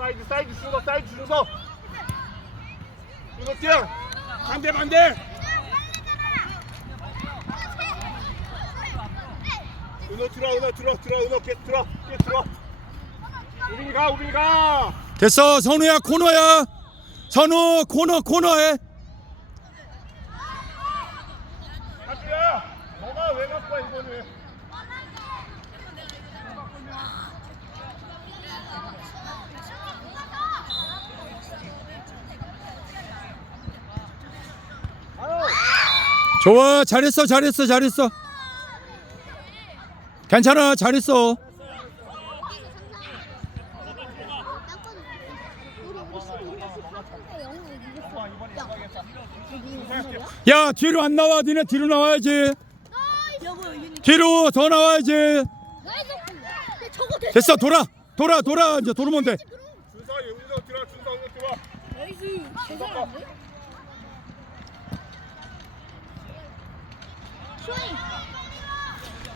사이드 사이드 준서 사이드 준서 준서 뛰어. 반대 반대. 은호 들어 은호 들어 들어 은호 걔 들어 걔 들어. 우빈이 가 우빈이 가. 됐어. 선우야 코너야. 선우 코너 코너에 하주야 너가 왜 갖고 와 이거는 좋아 잘했어 잘했어 잘했어. 괜찮아 잘했어. 야 뒤로 안 나와 니네 뒤로 나와야지. 뒤로 더 나와야지. 됐어. 돌아 돌아 돌아. 이제 돌으면 돼. 들어 들어 나이스.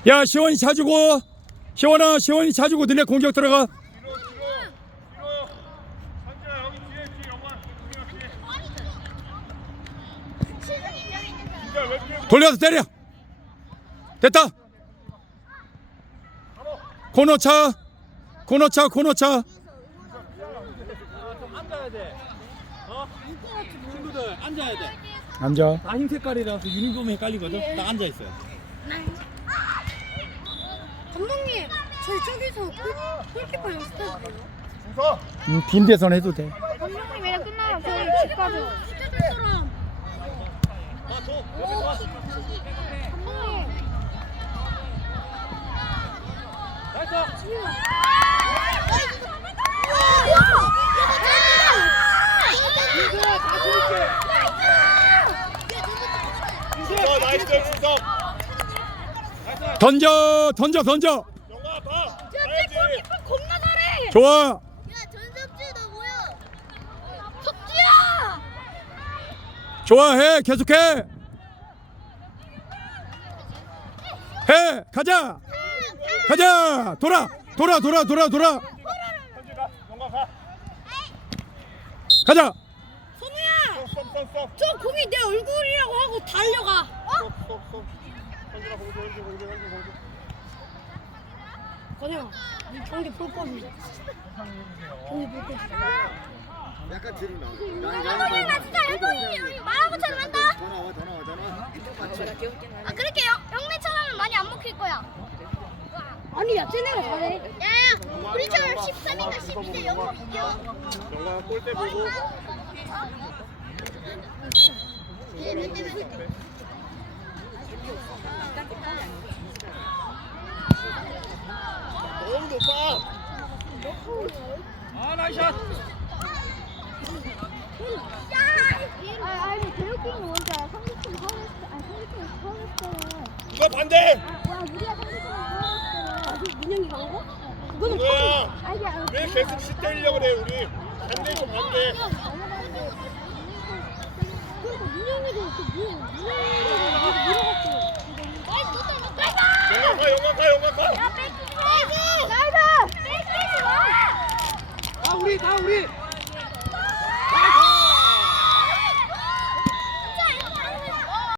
야 시원이 차주고 시원아 시원이 차주고 너네 공격 들어가 돌려서 때려 됐다 코너 차 코너 차 코너 차 앉아야 돼. 어? 친구들 앉아야 돼. 앉아 다 흰 색깔이라서 유니폼이 헷갈리거든. 딱 앉아 있어요. 감독님, 저희 저기서 골- 골키퍼 연습해도 돼요? 음, 빈 대선 해도 돼 감독님 이래 끝나면 저희 집 가죠. 아. 감독님. 나이스. 준서 나이스 준서 던져 던져 던져 영화 봐쟤 가야지 골키퍼 겁나 잘해. 좋아 야 전석지 너 뭐야? 석지야. 좋아해 계속해 해 가자 가자 돌아 돌아 돌아 돌아 돌아 현주가 영화 가 가자 선우야, 쏙쏙쏙 쏙 저 공이 내 얼굴이라고 하고 달려가. 어? 네 경기 볼 거지. 경기 볼 거지. 약간 뒤로 나와. 감독님 나 진짜 일본이 말하고 처럼 한다. 더 나와, 더 나와, 더 나와. 똑같이. 아 그렇게요. 형네처럼은 많이 안 먹힐 거야. 아니야, 쟤네가 잘해. 야, 우리처럼 13인가 12대 0을 이겨. 영화 골대 보고 너무 높아 아, 나이스 샷. 아, 아니 대륙경이 뭔지 알아? 상대팀 서울했을 때, 아니 상대팀 서울했을 때는 이거 반대 와 우리가 상대팀 민영이 거? 그거는 아니 아니 왜 계속 시 때리려고 그래 우리 반대고 반대 그러니까 민영이도 그 민, 민영이도 밀어갔어 나이스 영화 가 영화 가 영화 가야 뺏기